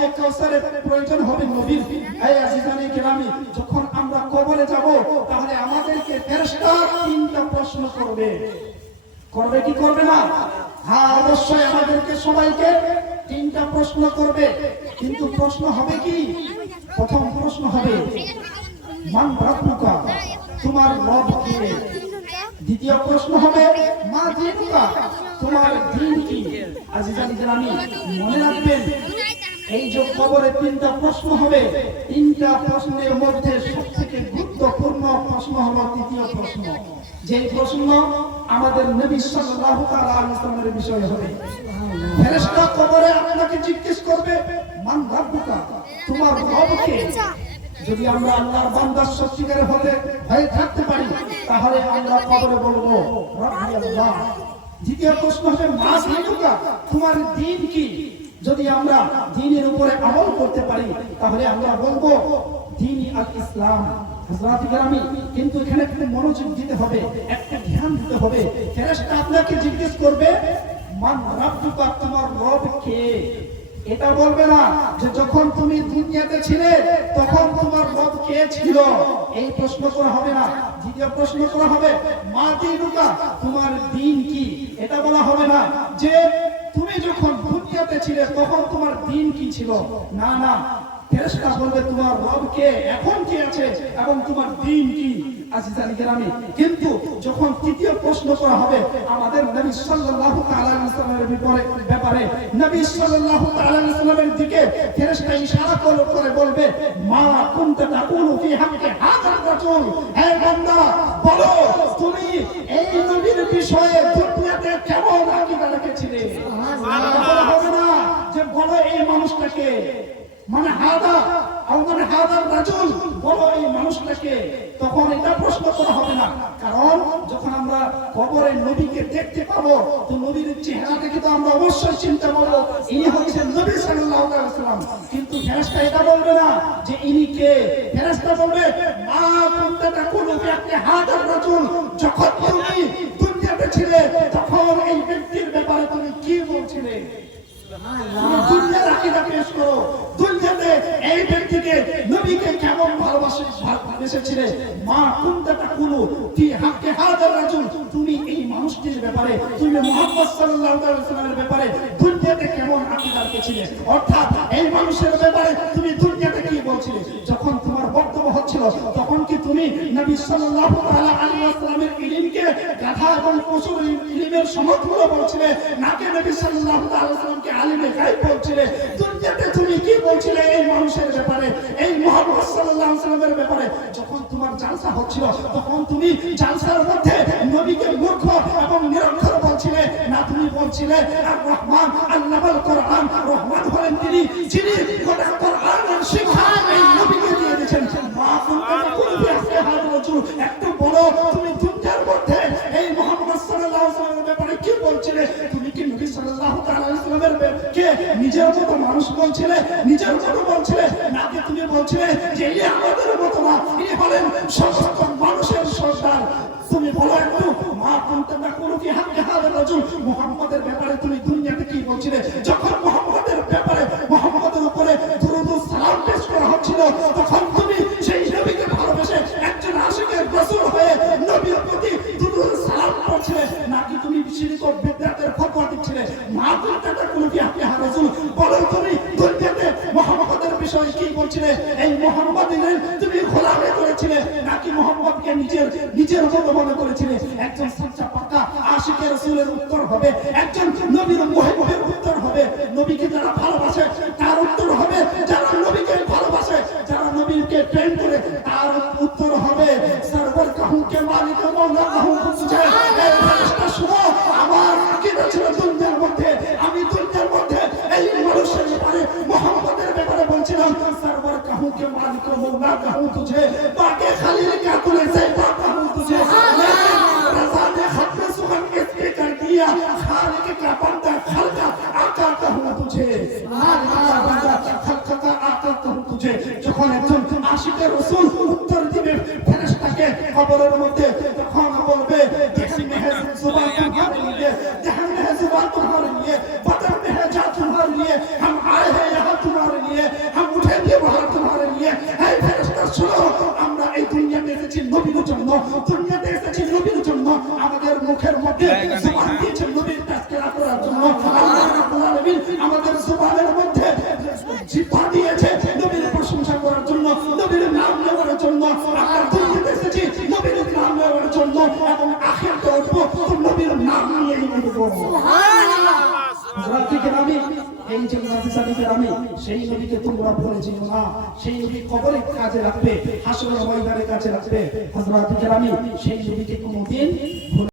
হাউজে কাউসারের প্রয়োজন হবে নবীর। এই আজিজানি কেরামি, যখন আমরা কবরে যাব, তাহলে আমাদেরকে ফেরেশতা তিনটা প্রশ্ন করবে। করবে কি করবে না? হ্যাঁ অবশ্যই আমাদেরকে সবাইকে তিনটা প্রশ্ন করবে। কিন্তু প্রশ্ন হবে কি? প্রথম প্রশ্ন হবে, মান রাব্বুকা? তোমার রব কে? দ্বিতীয় প্রশ্ন হবে, মা দিনুকা তোমার দিন কি? আজিজানি গ্রামী মনে রাখবেন এই যে কবরে তিনটা প্রশ্ন হবে, তিনটা প্রশ্নের মধ্যে সবথেকে গুরুত্বপূর্ণ প্রশ্ন হলো তৃতীয় প্রশ্ন। যে প্রশ্ন আমাদের নবী সাল্লাল্লাহু তাআলা আলাইহি ওয়াসাল্লামের বিষয় হবে। ফেরেশতা কবরে আপনাকে জিজ্ঞেস করবে, মান রাব্বুকা? তোমার রব কে? যদি আমরা আল্লাহর বান্দার সত্যিকারে হতে হয়ে থাকতে পারি, তাহলে আমরা কবরে বলব, রব্বি আল্লাহ। দ্বিতীয় প্রশ্ন হবে, মা তোমার দিন কি? যদি আমরা দিনের উপরে আমল করতে পারি, তাহলে আমরা বলব দিন আল ইসলাম কিন্তু এখানে মনোযোগ দিতে হবে, একটা ধ্যান দিতে হবে। আপনাকে জিজ্ঞেস করবে এটা বলবে না যে যখন তুমি দুনিয়াতে ছিলে, তখন তোমার রব কে ছিল? এই প্রশ্ন করা হবে না। দ্বিতীয় প্রশ্ন করা হবে, মা তোমার দিন কি? এটা বলা হবে না যে ছিলে, তখন তোমার দিন কি ছিল? না না, ফেরেশতা বলবে, তোমার রব কে? এখন কি আছে? এবং তোমার দিন কি? গ্রামে কিন্তু যখন তৃতীয় প্রশ্ন করা হবে, আমাদের নবী সাল্লাল্লাহু তাআলা আলাইহি ওয়াসাল্লামের ব্যাপারে, নবী সাল্লাল্লাহু তাআলা ওয়াসাল্লামের দিকে ফেরেশতা ইশারা করে করে বলবে, মা তাকুলু ফি হে বান্দা, বলো, তুমি এই নবীর বিষয়ে দুনিয়াতে কেমন আকীদা রেখেছিলে বলা হবে না যে বলো এই মানুষটাকে। মানে হাদা মানে হাদার রাজুল, বলো এই মানুষটাকে। তখন এটা প্রশ্ন করা হবে না। কারণ যখন আমরা কবরে নবীকে দেখতে পাবো, তো নবীর চেহারা থেকে তো আমরা অবশ্যই চিন্তা করব ইনি হচ্ছেন নবী সাল্লাল্লাহু আলাইহি কিন্তু ফেরেশতা এটা বলবে না যে ইনি কে? ফেরেশতা বলবে, মা কুনতা তাকুলু ফি হাক্কি হাদার রাজুল। যখন তুমি দুনিয়াতে ছিলে, তখন এই ব্যক্তির ব্যাপারে তুমি কি বলছিলে? দুনিয়ার আকীদা পেশ করো। দুনিয়াতে এই ব্যক্তিকে নবীকে কেমন ভালোবাসে ভালোবেসেছিলে মা কুনতা তাকুলু ফি হাক্কি হাদার রাজুল। তুমি এই মানুষটির ব্যাপারে, তুমি মুহাম্মদ সাল্লাল্লাহু আলাইহি ওয়াসাল্লামের ব্যাপারে দুনিয়াতে কেমন আকীদা রেখেছিলে অর্থাৎ এই মানুষের ব্যাপারে তুমি দুনিয়াতে কি বলছিলে? যখন তোমার বক্তব্য হচ্ছিল তখন কি তুমি বলছিলে নবীকে এবং বলছিলে, না তুমি বলছিলে রহমান হলেন তিনি, যিনি গোটা নবীকে মা রাজুল একটু তুমি দুনিয়ার মধ্যে এই মুহাম্মদ সাল্লাল্লাহু ব্যাপারে কি বলছিলে? তুমি কি নবী সাল্লাল্লাহু আলাইহি কে? নিজের মতো মানুষ বলছিলে? নিজের মতো বলছিলে? নাকি তুমি বলছিলে যে ইনি আমাদের মতো না? ইনি হলেন সমস্ত মানুষের সর্দার তুমি বলো একটু, মা কুনতা তাকুলু ফি হাক্কি হাদার রাজুল। মুহাম্মদের ব্যাপারে তুমি দুনিয়াতে কি বলছিলে? যখন নাকি তুমি ফতোয়া দিচ্ছিলে? ফি হাক্কি হাদার বলো তুমি দুনিয়াতে কি বলছিলে? এই মুহাম্মদের তুমি গোলামি করেছিলে, নাকি মুহাম্মদকে নিজের নিজের মনে করেছিলে? একজন রাসূলের উত্তর হবে, একজন নবীর উত্তর হবে। নবীকে যারা ভালোবাসে, তার উত্তর খালিল কা তুলে সে বাক কাহুঁ তুঝে रजा ने खत में सुखन इसके कर दिया खालिक का बंदा खलका आका कहूँ तुझे खालिक का बंदा खलका का आका कहूँ तुझे যখন একজন আশিকের রাসূল উত্তর দিবে ফেরেশতাকে কবরের মধ্যে তখন বলবে জহন में है जुबान तुम्हारे लिए जहन में है जुबान तुम्हारे लिए बदन में है जा तुम्हारे लिए हम आए हैं यहाँ तुम्हारे लिए দুনিয়াতে এসেছি নবীর জন্য আমাদের মুখের মধ্যে জবান দিয়েছে নবীর তাজকিরা করার জন্য আল্লাহ রাব্বুল আলামিন আমাদের জবানের মধ্যে জিহ্বা দিয়েছে নবীর প্রশংসা করার জন্য নবীর নাম নেওয়ার জন্য আমরা দুনিয়াতে এসেছি নবীর নাম নেওয়ার জন্য এবং আখিরাতে উঠবো নবীর নাম নিয়েই উঠবো কেরামি এই যে সেই নবীকে তোমরা ভুলে যেও না। সেই নবী কবরে কাজে রাখবে হাসরের ময়দানে কাছে রাখবে হযরত কেরামি সেই কোনোদিন ভুলে